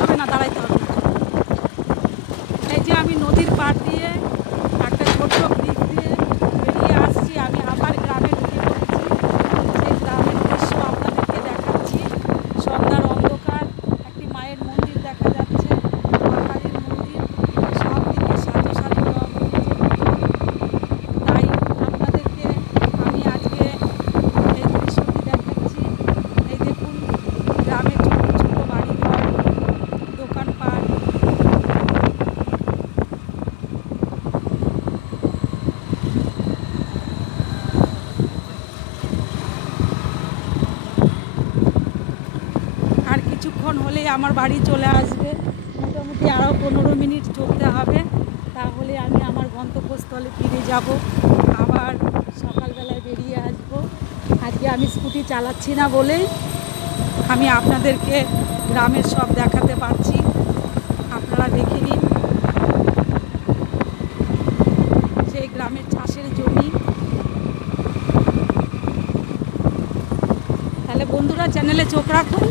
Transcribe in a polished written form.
হবে না, দাঁড়াইতে হবে না। এই যে আমি নদীর পাড় দিয়ে একটা ছোট্ট ব্রিজ দিয়ে বেরিয়ে আসছি, আমি আবার গ্রামে ঢুকে পড়েছি। সেই গ্রামের দৃশ্য আপনাদেরকে দেখাচ্ছি। সন্ধ্যার অন্ধকার, একটি মায়ের মন্দির দেখা যাচ্ছে, পাহাড়ের মন্দির, সব দিকে সাজো সাজো রং হয়েছে। তাই আপনাদেরকে আমি আজকে এই দৃশ্যটি দেখাচ্ছি। এই দেখুন, গ্রামের ছোট ছোট বাড়িঘর, দোকানপাট। আর কিছুক্ষণ হলেই আমার বাড়ি চলে আসবে। মোটামুটি আরও 15 মিনিট চলতে হবে, তাহলে আমি আমার গন্তব্যস্থলে ফিরে যাব। আবার সকালবেলায় বেরিয়ে আসব। আজকে আমি স্কুটি চালাচ্ছি না বলেই আমি আপনাদেরকে গ্রামের সব দেখাতে পারছি। আপনারা দেখে নিন, সেই গ্রামের চাষের জমি। তাহলে বন্ধুরা, চ্যানেলে চোখ রাখুন।